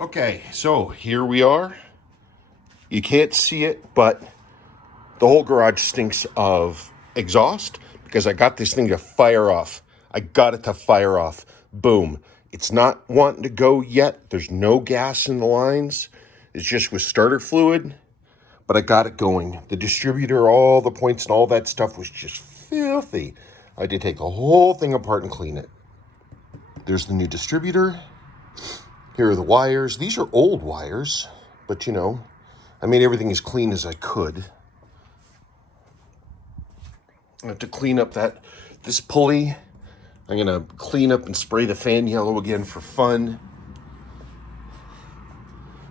Okay, so here we are. You can't see it, but the whole garage stinks of exhaust because I got this thing to fire off. I got it to fire off. Boom. It's not wanting to go yet. There's no gas in the lines. It's just with starter fluid, but I got it going. The distributor, all the points and all that stuff was just filthy. I had to take the whole thing apart and clean it. There's the new distributor. Here are the wires. These are old wires, but you know, I made everything as clean as I could. I have to clean up this pulley. I'm gonna clean up and spray the fan yellow again for fun.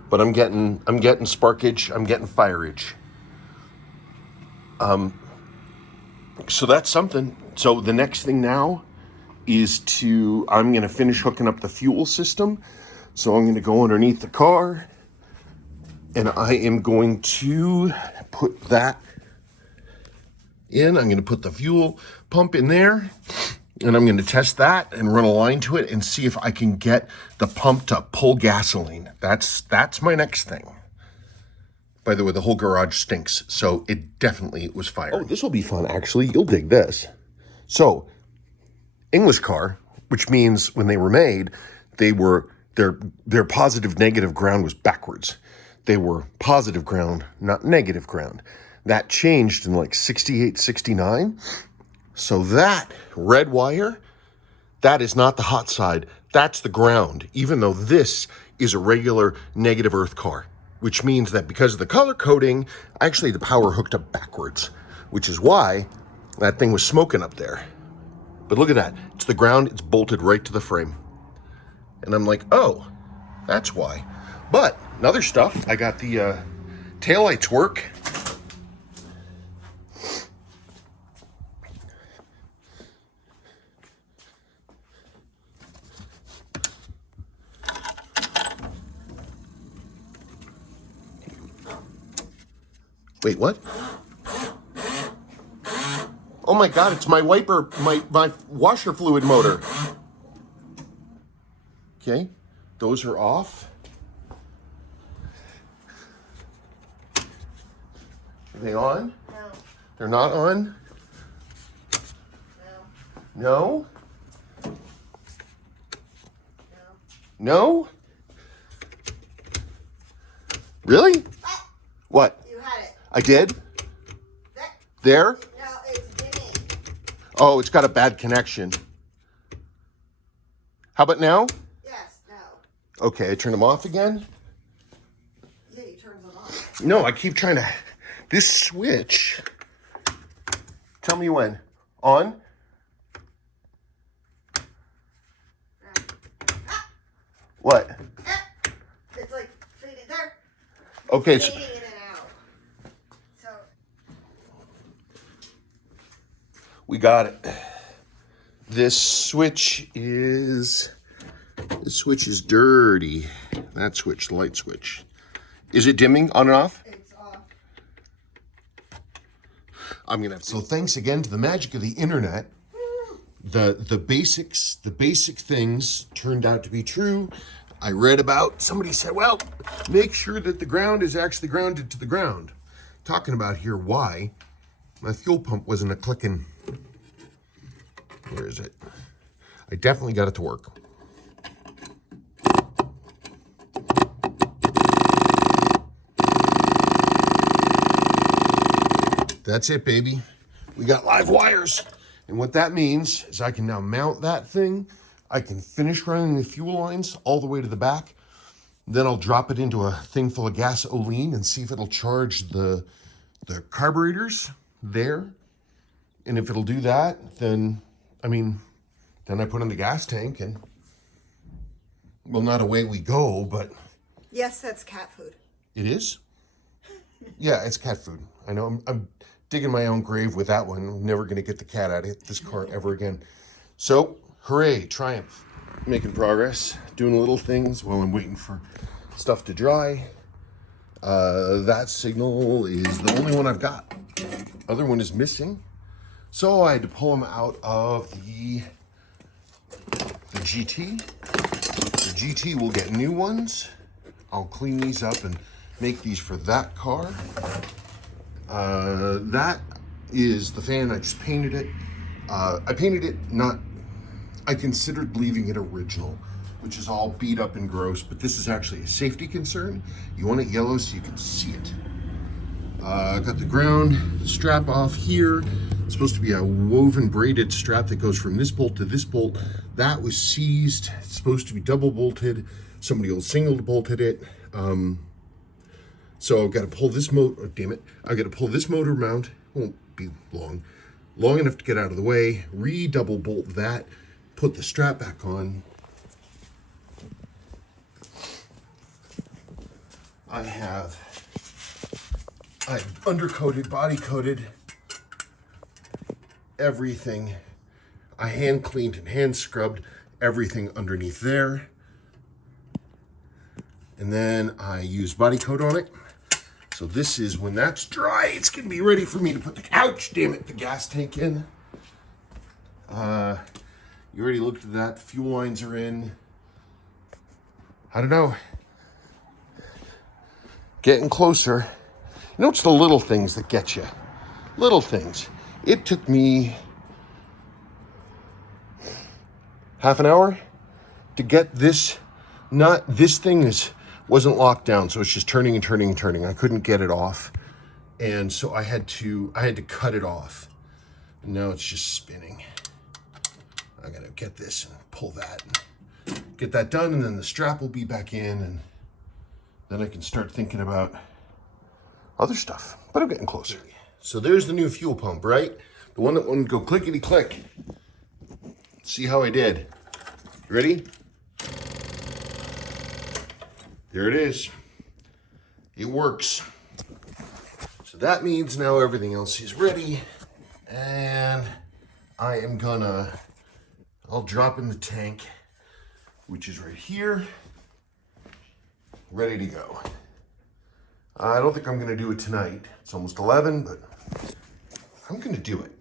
But I'm getting sparkage, I'm getting fireage. So that's something. So the next thing now is I'm gonna finish hooking up the fuel system. So I'm gonna go underneath the car and I am going to put that in. I'm gonna put the fuel pump in there and I'm gonna test that and run a line to it and see if I can get the pump to pull gasoline. That's my next thing. By the way, the whole garage stinks, so it definitely was fire. Oh, this will be fun, actually. You'll dig this. So, English car, which means when they were made, their positive negative ground was backwards. They were positive ground, not negative ground. That changed in like 68, 69. So that red wire, that is not the hot side. That's the ground, even though this is a regular negative earth car, which means that because of the color coding, actually the power hooked up backwards, which is why that thing was smoking up there. But look at that. It's the ground. It's bolted right to the frame. And I'm like, oh, that's why. But in other stuff, I got the taillights work. Wait, what? Oh my God, it's my wiper, my washer fluid motor. Okay, those are off. Are they on? No. They're not on? No. No? No? Really? What? You had it. I did? No, There? it's dimming. Oh, it's got a bad connection. How about now? Yes, no. Okay, I turn them off again? Yeah, you turned them off. No, I keep trying to... This switch... Tell me when. On? What? It's like fading there. Okay, Fading in and out. So we got it. This switch is dirty. That switch, the light switch. Is it dimming on and off? it's off. I'm gonna have to. So thanks again to the magic of the internet. The basic things turned out to be true. I read about, somebody said, well, make sure that the ground is actually grounded to the ground. Talking about here why my fuel pump wasn't a clicking. Where is it? I definitely got it to work. That's it, baby. We got live wires. And what that means is I can now mount that thing. I can finish running the fuel lines all the way to the back. Then I'll drop it into a thing full of gasoline and see if it'll charge the carburetors there. And if it'll do that, then I put in the gas tank and, well, not away we go, but. Yes, that's cat food. It is? Yeah, it's cat food. I know, I'm digging my own grave with that one. I'm never gonna get the cat out of this car ever again. So, hooray, triumph. Making progress, doing little things while I'm waiting for stuff to dry. That signal is the only one I've got. Other one is missing. So I had to pull them out of the GT. The GT will get new ones. I'll clean these up and make these for that car. That is the fan. I just painted it. I painted it I considered leaving it original, which is all beat up and gross, but this is actually a safety concern. You want it yellow so you can see it. Got the ground strap off here. It's supposed to be a woven braided strap that goes from this bolt to this bolt. That was seized. It's supposed to be double bolted. Somebody else single bolted it. So I've got to pull this motor, oh, damn it. I've got to pull this motor mount, won't be long enough to get out of the way, double bolt that, put the strap back on. I've undercoated, body coated everything. I hand cleaned and hand scrubbed everything underneath there. And then I use body coat on it. So this is, when that's dry, it's gonna be ready for me to put the the gas tank in. You already looked at that. The fuel lines are in. I don't know. Getting closer. You know, it's the little things that get you. Little things. It took me half an hour to get this. This thing wasn't locked down, so it's just turning and turning and turning. I couldn't get it off, and so I had to cut it off. And now it's just spinning. I gotta get this and pull that and get that done, and then the strap will be back in, and then I can start thinking about other stuff. But I'm getting closer. So there's the new fuel pump, right? The one that wouldn't go clickety click. See how I did. You ready? There it is. It works. So that means now everything else is ready, and I'll drop in the tank, which is right here, ready to go. I don't think I'm gonna do it tonight. It's almost 11, but I'm gonna do it.